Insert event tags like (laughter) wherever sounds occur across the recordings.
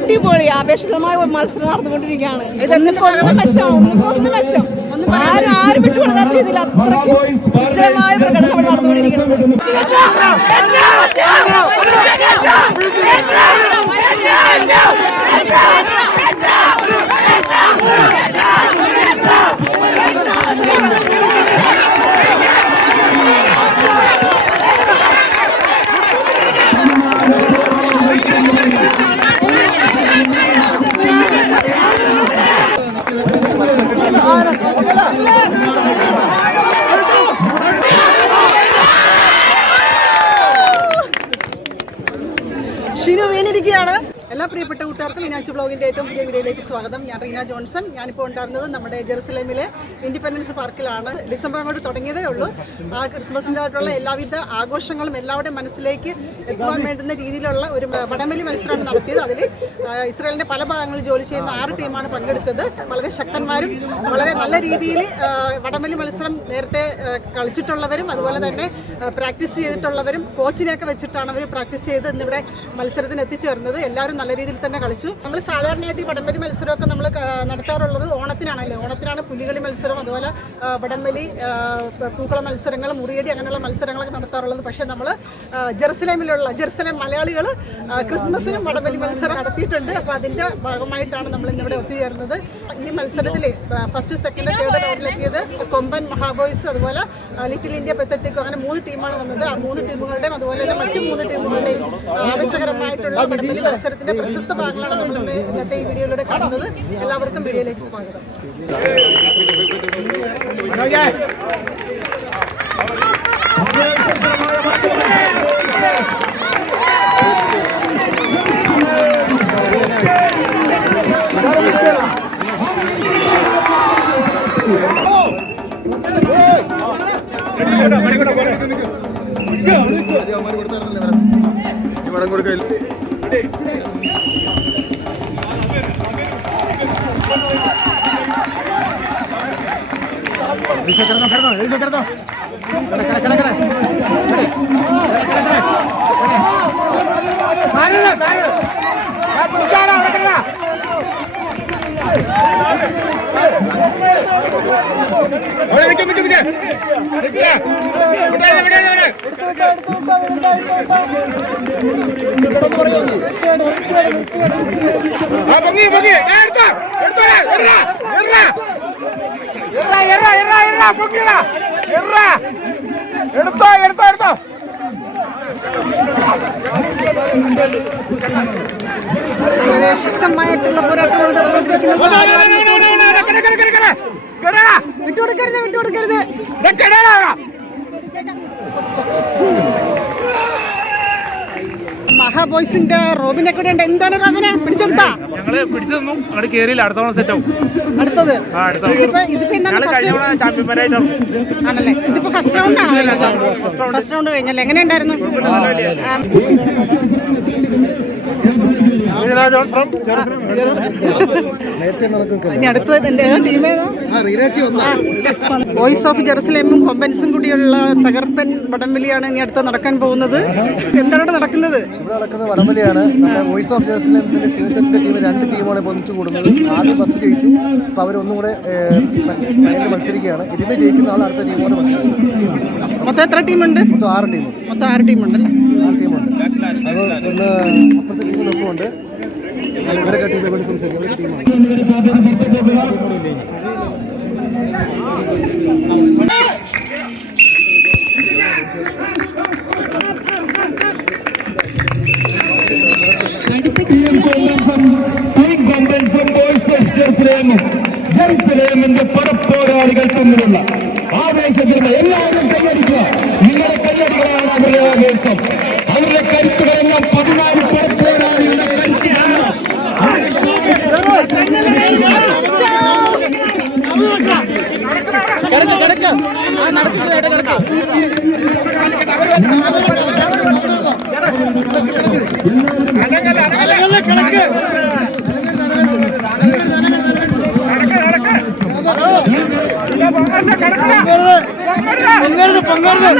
അടിപൊളി ആവേശമായ ഒരു മത്സരം നടന്നുകൊണ്ടിരിക്കുകയാണ് ഇതൊന്നും ഒന്ന് മെച്ചം ഒന്നും ഒന്ന് മെച്ചം ആരും ആരും വിട്ടുകൊടുക്കാത്ത രീതിയിൽ അത്രയ്ക്ക് വിജയമായ പ്രകടനം അവിടെ നടന്നുകൊണ്ടിരിക്കുന്നത് പ്രിയപ്പെട്ട മീനാച്ച് ബ്ലോഗിന്റെ ഏറ്റവും പുതിയ വീഡിയോയിലേക്ക് സ്വാഗതം. ഞാൻ റീന ജോൺസൺ. ഞാനിപ്പോൾ ഉണ്ടായിരുന്നത് നമ്മുടെ ജെറുസലേമിലെ ഇൻഡിപെൻഡൻസ് പാർക്കിലാണ്. ഡിസംബർ അങ്ങോട്ട് തുടങ്ങിയതേ ഉള്ളൂ. ആ ക്രിസ്മസിന്റെ ആയിട്ടുള്ള എല്ലാവിധ ആഘോഷങ്ങളും എല്ലാവരുടെയും മനസ്സിലേക്ക് എത്തുവാൻ വേണ്ടുന്ന രീതിയിലുള്ള ഒരു വടംവലി മത്സരമാണ് നടത്തിയത്. അതിൽ ഇസ്രായേലിന്റെ പല ഭാഗങ്ങളിൽ ജോലി ചെയ്യുന്ന ആറ് ടീമാണ് പങ്കെടുത്തത്. വളരെ ശക്തന്മാരും വളരെ നല്ല രീതിയിൽ വടംവലി മത്സരം നേരത്തെ കളിച്ചിട്ടുള്ളവരും അതുപോലെ തന്നെ പ്രാക്ടീസ് ചെയ്തിട്ടുള്ളവരും കോച്ചിനെയൊക്കെ വെച്ചിട്ടാണ് അവർ പ്രാക്ടീസ് ചെയ്ത് ഇന്നിവിടെ മത്സരത്തിന് എത്തിച്ചേർന്നത്. എല്ലാവരും നല്ല രീതിയിൽ തന്നെ കളിച്ചു നമ്മൾ സാധാരണയായിട്ട് ഈ വടംവലി മത്സരമൊക്കെ നമ്മൾ നടത്താറുള്ളത് ഓണത്തിനാണല്ലോ. ഓണത്തിനാണ് പുലികളി മത്സരം അതുപോലെ വടംവലി പൂക്കള മത്സരങ്ങൾ മുറിയടി അങ്ങനെയുള്ള മത്സരങ്ങളൊക്കെ നടത്താറുള്ളത്. പക്ഷേ നമ്മൾ ജെറുസലേമിലുള്ള ജെറുസലേം മലയാളികൾ ക്രിസ്മസിനും വടംവലി മത്സരം നടത്തിയിട്ടുണ്ട്. അപ്പോൾ അതിന്റെ ഭാഗമായിട്ടാണ് നമ്മൾ ഇന്നിവിടെ ഒത്തുചേർന്നത്. ഈ മത്സരത്തിൽ ഫസ്റ്റ് സെക്കൻഡ് തേർഡ് റൗണ്ടിലെത്തിയത് കൊമ്പൻ മഹാബോയ്സ് അതുപോലെ ലിറ്റിൽ ഇന്ത്യ പെത്തത്തിക്കോ. അങ്ങനെ മൂന്ന് ടീമാണ് വന്നത്. ആ മൂന്ന് ടീമുകളുടെയും അതുപോലെ തന്നെ മറ്റു മൂന്ന് ടീമുകളുടെയും ആവശ്യകരമായിട്ടുള്ള വടംവലി മത്സരത്തിന്റെ പ്രശസ്ത ഭാഗങ്ങളാണ് നമ്മൾ ഇന്നത്തെ ഈ വീഡിയോയിലൂടെ കാണുന്നത് എല്ലാവർക്കും വീഡിയോയിലേക്ക് സ്വാഗതം. ഇവിടെ കൊടുക്കൽ പൊങ്ങി പൊങ്ങി. എടുത്തോ എടുത്തോ എടുത്തോ. എടുത്തോ. എടുത്തോ എടുത്തോ വളരെ ശക്തമായിട്ടുള്ള പോരാട്ടമാണ് നടന്നുകൊണ്ടിരിക്കുന്നത് വിട്ടുകൊടുക്കരുത് വിട്ടുകൊടുക്കരുത് മഹാബോയ്സിന്റെ റോബിനെ കൂടെ ഉണ്ട്. എന്താണ് റോബിനെ? പിടിച്ചെടുത്താ? ഞങ്ങൾ പിടിച്ചു അവിടെ കേറിയില്ല. അടുത്ത തവണ സെറ്റ് ആവും. അടുത്തത്? ഇതിപ്പോ ഇതിപ്പോ എന്താണ് ആണല്ലേ? ഇതിപ്പോ ഫസ്റ്റ് റൗണ്ട് ആണല്ലോ ഫസ്റ്റ് റൗണ്ട് കഴിഞ്ഞല്ലേ? എങ്ങനെ ഉണ്ടായിരുന്നു ഇനി അടുത്തത് എന്റെ ഏതാ ടീം ഏതാ വോയിസ് ഓഫ് ജെറുസലേമും കൊമ്പൻസും കൂടിയുള്ള തകർപ്പൻ വടംവലിയാണ് ഇനി അടുത്ത് നടക്കാൻ പോകുന്നത്. എന്താണ് നടക്കുന്നത്? ഇവിടെ നടക്കുന്ന വടംവലിയാണ്. വോയിസ് ഓഫ് ജെറുസലേംസിന്റെ ശിവചന്ദ്രന്റെ ടീം രണ്ട് ടീമാണ് ഇപ്പോൾ ഒന്നിച്ചു കൂടുന്നത്. ആദ്യം ബസ് ജയിച്ചു. അപ്പോൾ അവർ ഒന്നും കൂടെ മത്സരിക്കുകയാണ്. ഇതിന് ജയിക്കുന്ന ആൾ അടുത്ത ടീമോട് മത്സരിക്കും മൊത്തം എത്ര ടീമുണ്ട് മൊത്തം ആറ് ടീം മൊത്തം ആറ് ടീമുണ്ടല്ലേ ആറ് ടീമുണ്ട് അത് ഒന്ന് അപ്പുറത്തെ ടീമിനൊപ്പം ഉണ്ട് ഇവരൊക്കെ ടീമിനെ കൊണ്ട് സംസാരിക്കും. അവരുടെ ടീമാണ് സലേമിന്റെ പടപ്പോരാളികൾ തമ്മിലുള്ള പൊങ്ങരുത് പൊങ്ങരുത്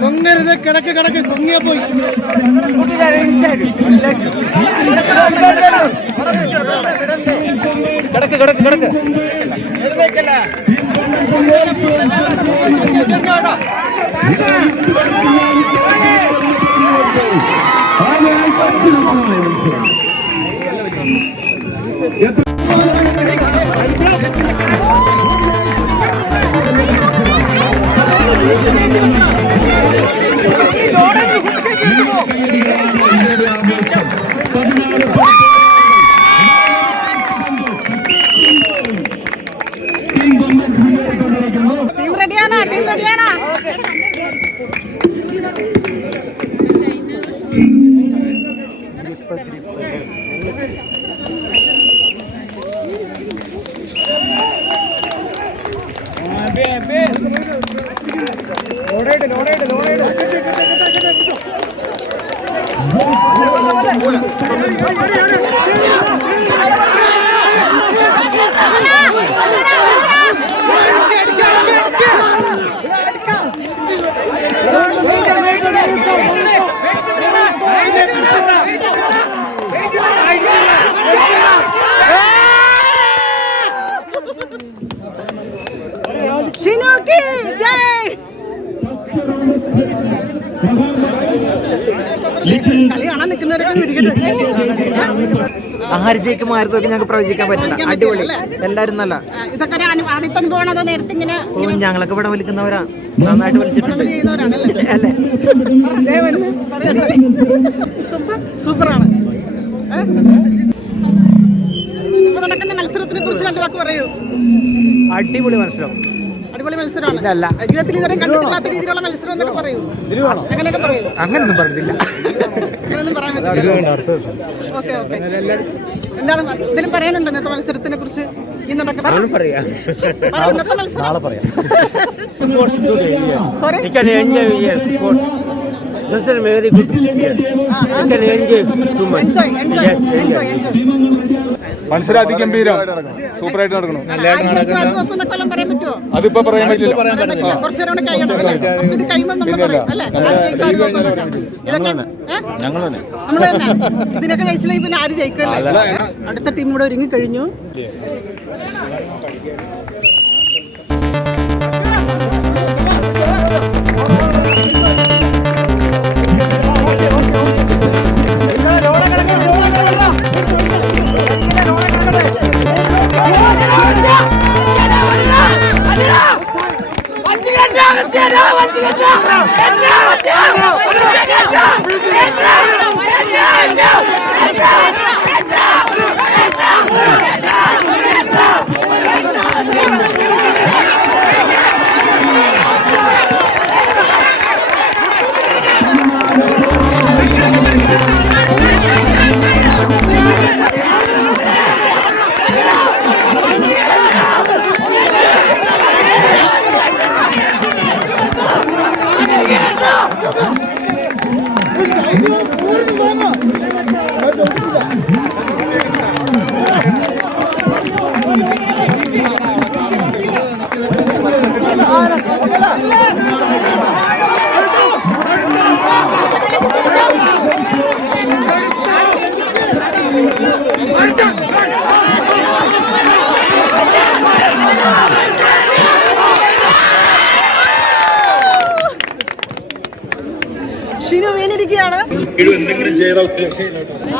പൊങ്ങരുത് കിടക്ക് കിടക്ക് പൊങ്ങിയ പോയി കിടക്ക് കിടക്ക് കിടക്ക്. ടീം ഷിനുക്കി ജയ്! കളി കാണാൻ നിൽക്കുന്നവരൊക്കെ പിടിക്കട്ടെ ഞങ്ങൾക്ക് പ്രവചിക്കാൻ പറ്റില്ല. അടിപൊളി. എല്ലാരും നല്ല. ഇതൊക്കെ ആദ്യത്തെ നേരത്തെ ഇങ്ങനെ ഞങ്ങളൊക്കെ ഇവിടെ വിളിക്കുന്നവരാ നന്നായിട്ട് വിളിച്ചിട്ടുണ്ട് അല്ലേ? (laughs) സൂപ്പറാണ്? ഇപ്പൊ നടക്കുന്ന മത്സരത്തിനെ കുറിച്ച് രണ്ടു വാക്ക് പറയൂ. അടിപൊളി മനസ്സിലാവും അടിപൊളി മത്സരമാണ്. ജീവിതത്തിൽ ഇതുവരെ കണ്ടിട്ടില്ലാത്ത രീതിയിലുള്ള മത്സരം എന്നൊക്കെ പറയൂ. അങ്ങനെയൊക്കെ പറയൂ. അങ്ങനൊന്നും പറഞ്ഞില്ല അങ്ങനെയൊന്നും പറയാൻ പറ്റില്ല ഓക്കെ ഓക്കെ. എന്താണ് എന്തെങ്കിലും പറയാനുണ്ടോ ഇന്നത്തെ മത്സരത്തിനെ കുറിച്ച്? നടക്കുന്ന. This is very good. You can enjoy too much. മത്സരം അതിഗംഭീരം സൂപ്പറായിട്ട് നടക്കണം അതിപ്പോ പറയാൻ പറ്റില്ല. ഇതിനൊക്കെ ജയിച്ചില്ലെങ്കിൽ പിന്നെ ആര് അടുത്ത ടീം കൂടെ ഒരുങ്ങി കഴിഞ്ഞു.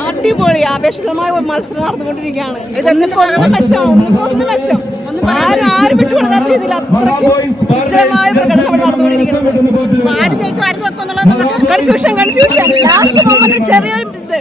അടിപൊളി. ആവേശകരമായ ഒരു മത്സരം നടന്നുകൊണ്ടിരിക്കുകയാണ്. ഇത് എന്നിട്ട് ഒന്ന് മെച്ചം ഒന്നിപ്പോ ഒന്ന് മെച്ചം. ആരും ആരും വിട്ടുകൊടുക്കാത്ത രീതിയിൽ അത്രയ്ക്ക് ഉജ്ജലമായ പ്രകടനം അവിടെ നടന്നുകൊണ്ടിരിക്കുന്നത് കൺഫ്യൂഷൻ കൺഫ്യൂഷൻ ലാസ്റ്റ് മൊമെന്റ് ചെറിയൊരു ഇത്.